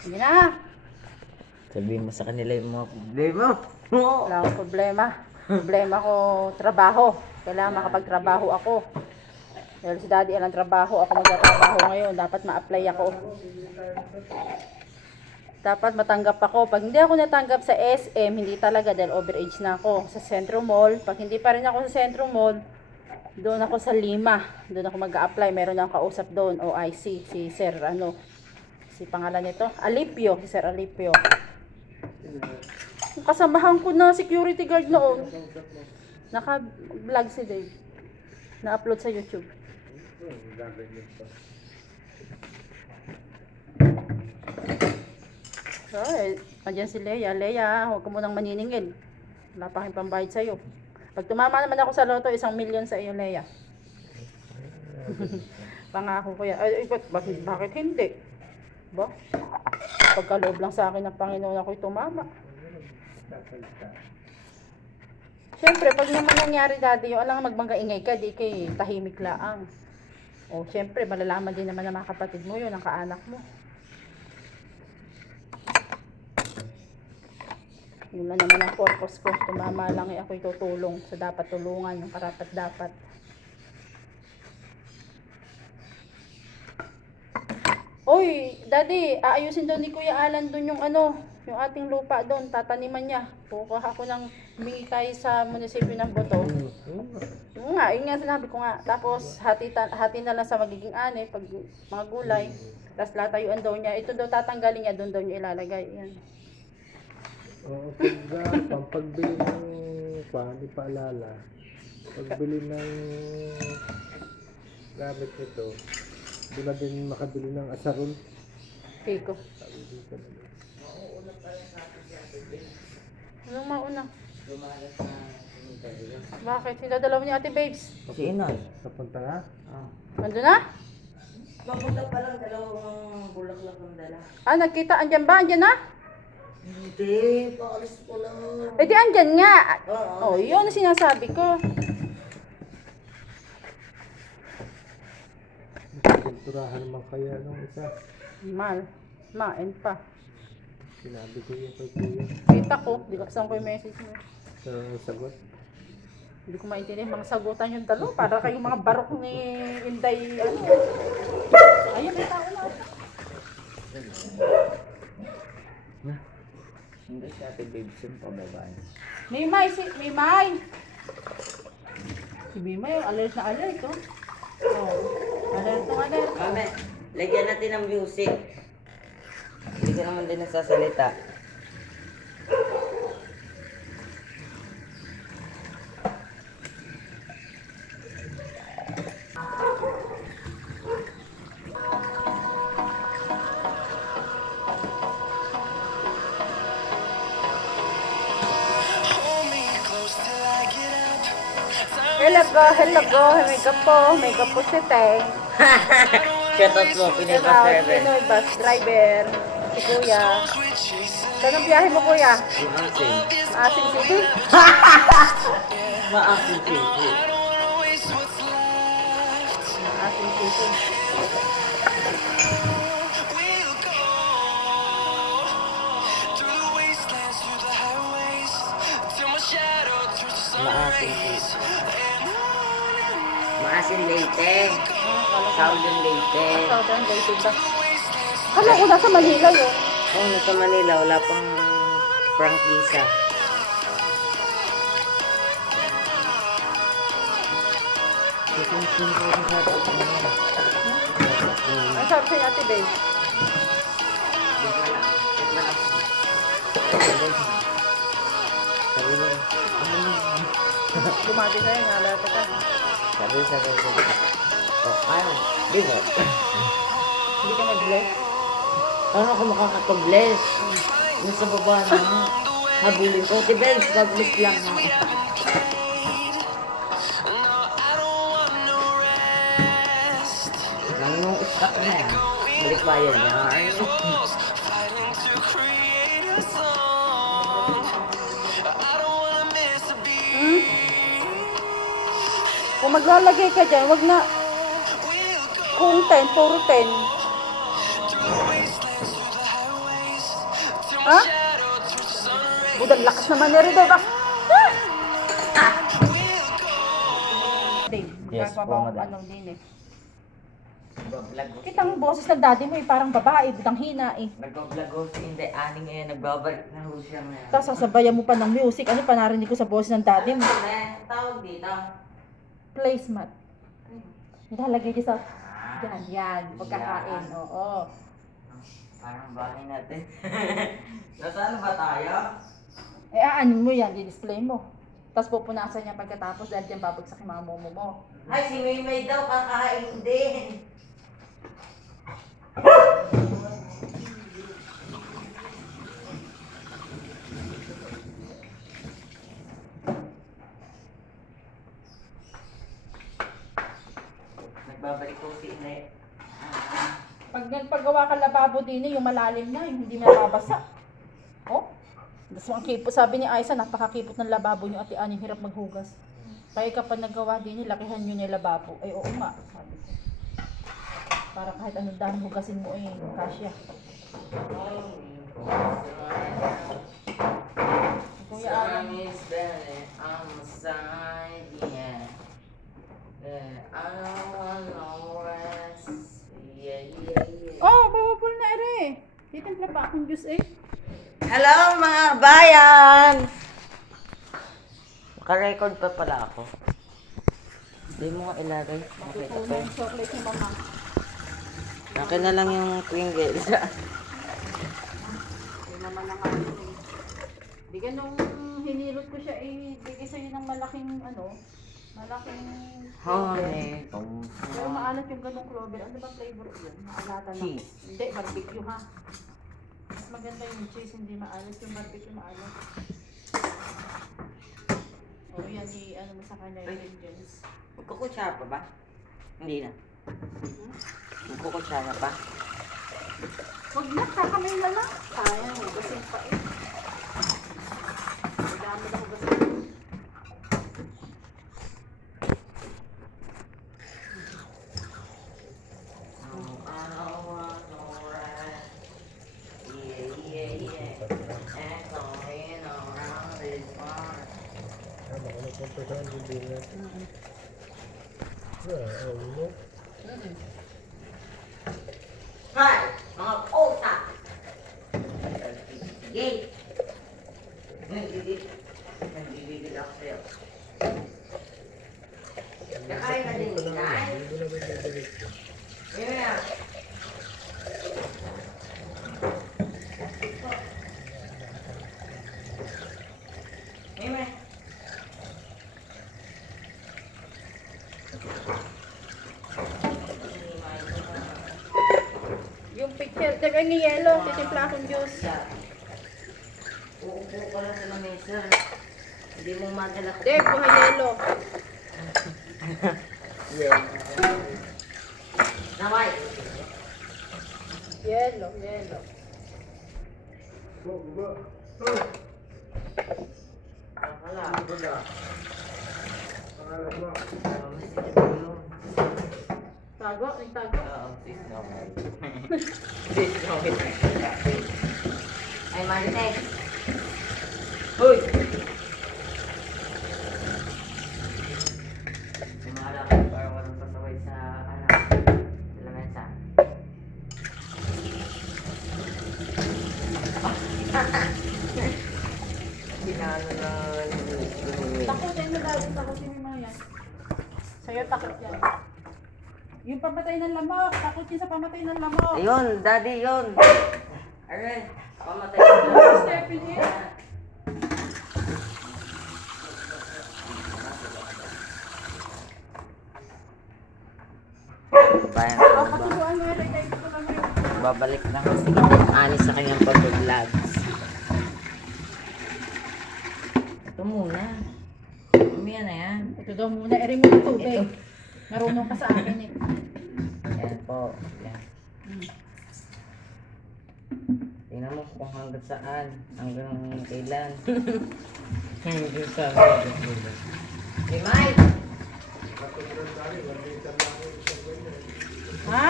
Hindi na. Sabihin mo sa kanila yung mga problema mo. Wala akong problema. Problema ko, trabaho. Kailangan makapagtrabaho ako. Dahil si daddy alang trabaho, ako magtatrabaho ngayon. Dapat ma-apply ako. Dapat matanggap ako. Pag hindi ako natanggap sa SM, hindi talaga dahil overage na ako. Sa Centro Mall, pag hindi pa rin ako sa Centro Mall, doon ako sa Lima. Doon ako mag-a-apply. Meron akong kausap doon, OIC, si Sir, ano, si pangalan nito, Alipio, si Sir Alipio. Kasamahan ko na security guard noon. Naka-vlog si Dave. Na-upload sa YouTube. So, eh, andyan si Leia. Leia, huwag ka munang maniningil. Wala pa kang pambayad sa'yo. Pag tumama naman ako sa loto, isang milyon sa iyo, Leia. Pangako ko yan. Ay, bakit, bakit hindi? Ba? Pagkaloob lang sa akin ng Panginoon ako'y tumama. Siyempre, pag naman nangyari dati yung alang magbangga ingay ka, di kay tahimik laang. O, siyempre, malalaman din naman ng mga kapatid mo yun, ang kaanak mo. Yun lang naman ang purpose ko. Tumama lang eh, ako'y tutulong sa dapat tulungan, yung karapat dapat. Oy, daddy, aayusin daw ni Kuya Alan doon yung ano, yung ating lupa doon, tataniman niya. Kukuha ko ng humingi tayo sa munisipyo ng boto. Yung nga, yun nga sinabi ko nga. Tapos, hati, ta- hati na lang sa magiging ane, pag mga gulay. Tapos latayuan daw niya. Ito daw tatanggalin niya, doon daw niya ilalagay. Yan. Oo, pag uh, pampagbili ng pa, di paalala, pagbili ng gamit nito, di ba din makabili ng asarol? Din. Anong mauna? Bakit? Sinadalaw niya ate babes. Si Inay. Napunta na? Ah. Nandun na? Papunta pa lang dalawang bulaklak ang dala. Ah, nagkita. Andyan ba? Andyan na? Hindi, paalis ko lang. Eh di andyan nga. Oo. Oh, yun ang sinasabi ko. Pinturahan naman kaya nung isa. Mal. Main pa. Sinabi ko yung kay Kuya. Kita ko. Di ko ko yung message mo. Sa sagot. Hindi ko maintindihan mga sagutan yung talo. Para kayong mga barok ni Inday. Ano? Ayun, may tao na. Hindi si Ate Babes yung pababae. Mimay, si Mimay. Si Mimay, alert na alert, oh. Oh, alert to alert. Mame, lagyan natin ng music. Hindi ka naman din nasasalita. Hello go, hello go. May gapo, may gapo si Teng. Shoutout mo, Pinay Bus Shout out, Driver. Pinoy bus driver. Si Kuya. Saan ang biyahe mo, Kuya? Yung asin. Maasin City? Maasin sisi. Maasin City. Maasin sisi. Maasin Leyte. Ah, Southern Leyte. Southern Leyte ba? Kala ko nasa Manila yun. Oh, nasa Manila, wala pang prangkisa. Ang sabi sa'yo, Ate Bay. Sabi Gumati sa'yo, nalata ka. sabi sa sabi. Oh, ano? Di ba? Hindi ka nag-bless. Paano ako makakapag-bless? Nasa baba na. Habulin ko. Tibel, pag-bless lang ha. Lang yung stock na yan. Balik bayan niya. Maglalagay ka dyan, wag na kung 10, puro 10. Ha? Budang lakas naman ni Rede ba? Ah! Yes po, madam. ano din eh. Kitang boses ng daddy mo eh, parang babae, budang hina eh. Nagbablog ko si Hindi Aning ngayon. Nagbabalik na ho siya ngayon. Tapos sasabayan mo pa ng music, ano pa narinig ko sa boses ng daddy mo? Ano? Tawag dito. Placemat. Nilalagay niya sa... Yan, yan, pagkakain, Yan. oo. Parang bahay natin. Nasaan ba tayo? Eh, aanin mo yan, di-display mo. Tapos pupunasan niya pagkatapos dahil dyan babagsak yung mga momo mo. Ay, si Maymay daw kakain din. Nagbabalik ko si Ine. Pag nagpagawa ka lababo din eh, yung malalim na, yung hindi nababasa. Oh, gusto ang kipot. Sabi ni Aisa, napakakipot ng lababo niyo ate Ani, hirap maghugas. Kaya kapag nagawa din eh, lakihan nyo yung lababo. Ay, oo nga, sabi ko. Para kahit anong dami hugasin mo eh, kasya. Kuya. Sun is better on my side, yeah. Yeah, I don't want no rest. Yeah, yeah, yeah. Oh, powerful na ere. Titimpla pa akong juice eh. Hello mga bayan! Naka-record pa pala ako. Hindi mo nga ilagay. Makita yun. yung chocolate ni mama. Akin na lang yung Pringles. Hindi naman ang ano eh. Bigyan nung hinilot ko siya eh, bigay sa'yo ng malaking ano, malaking. Honey. Pero maalat yung ganong clover. Ano ba flavor yun? Maalata na. Cheese. Hindi, barbecue ha. Mas maganda yung cheese, hindi maalat. Yung barbecue maalat. O yan, i ano mo sa kanya yung ingredients. Magkukutsara pa ba? Hindi na. Magkukutsara pa? Huwag na, kakamay na lang. Sayang, hugasin pa eh. Ang dami na hugasin. No, I don't want no rest. Yeah, yeah, yeah. And going around this farm. Tama ka na kung saan hindi na. Hi, mga puta! Yay! Nagdidid. Nagdidid ako sa'yo. Din, mo na may bibili. Yun na. Dagay ni yellow, titimpla akong juice. Uupo ka lang sa lamesa. Hindi mo madala ko. Dave, buhay yellow. Yeah. Naway. Yellow, yellow. Wala. Wala. Pangalan mo. Tago, yung tago. Oo, please no. Please no. Ay, Marites. Hoy! Sumala ko para walang pasaway sa, ano, sa lamesa. Pinalo na Takutin mo dahil, takutin mo mga yan. Sa'yo takot yan. Yung pamatay ng lamok, takot yun sa pamatay ng lamok. Ayun, daddy, yun. Aray, pamatay na. Stephanie. Bayan, O, patubuan mo yun, ay ko lang yun. babalik na kasi ani sa kanyang pag-vlogs. Ito muna. Umaya na yan. Ito daw muna, eri mo ng tubig. Marunong ka sa akin eh. Ayan po. Ayan. Hmm. Tingnan mo kung hanggang saan. Hanggang kailan. hanggang saan. Hey, Mike! Ha?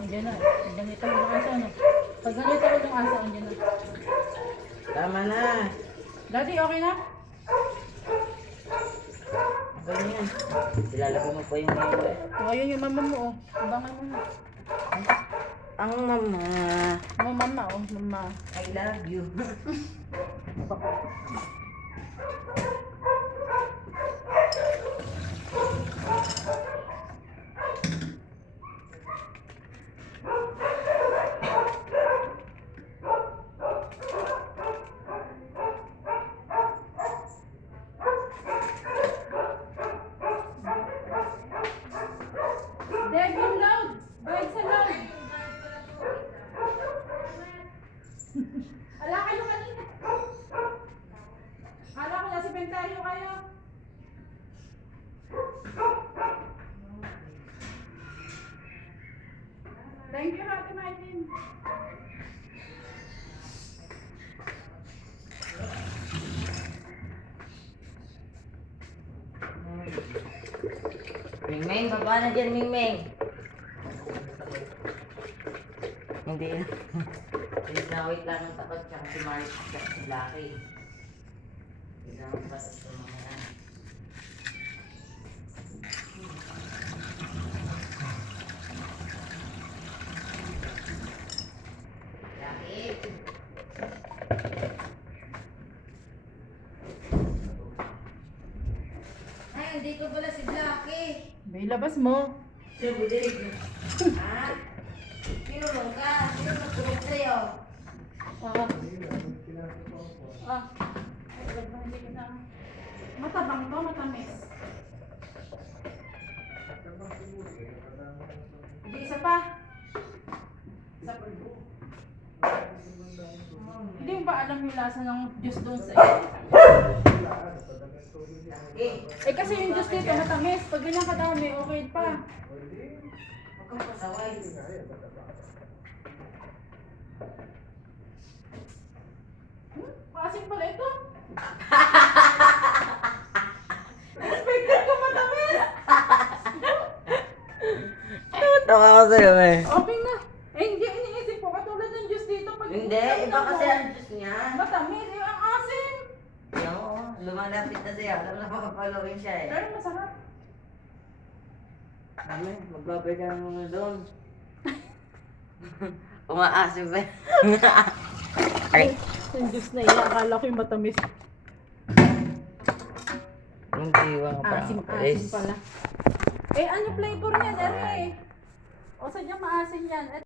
Hindi na. Ibang itang baka sa ano. Pag nalito ko yung asa ko na. Tama na. Daddy, okay na? Okay na yan. Ilalagay mo pa yung ngayon eh. Oh, ayun yung mama mo oh. Abangan mo na. Ang mama. Ang mama oh, mama. I love you. Thank you, Ate Martin. Mingming, baba na dyan, Mingming. Hindi. Please na, wait lang ang takot tsaka si Maris tsaka si Lucky. Hindi na magpatas sa mga yan. Lucky. Ay, hindi ko pala si Lucky. May labas mo. Ha? Tinulong ka. Sino nagtulong sa'yo? Ah. Ah. Matabang to, matamis. Hindi, isa pa. Isa pa. Hindi ba alam yung lasa ng juice doon sa Eh, Eh kasi yung juice dito matamis. Pag ganyan kadami, okay pa. huwag kang pasaway. Hmm? Maasim pala ito. Expected ko matamis. Tawa ko sa'yo eh. Okay na. Eh, hindi iniisip ko. Katulad ng juice dito. Pag Hindi, iba kasi ang Diyos niya. Matamis. Eh, ang asim. Yo, lumalapit na siya. Alam na makapalawin siya eh. Pero masarap. Ano, magbabay ka ng mga doon. Umaasim ba? Ay, Yung juice na iya. Akala ko yung matamis. yung diwang pa. Asim, asim pala. Eh, ano flavor niyan? Ere? O, sadyang maasim yan.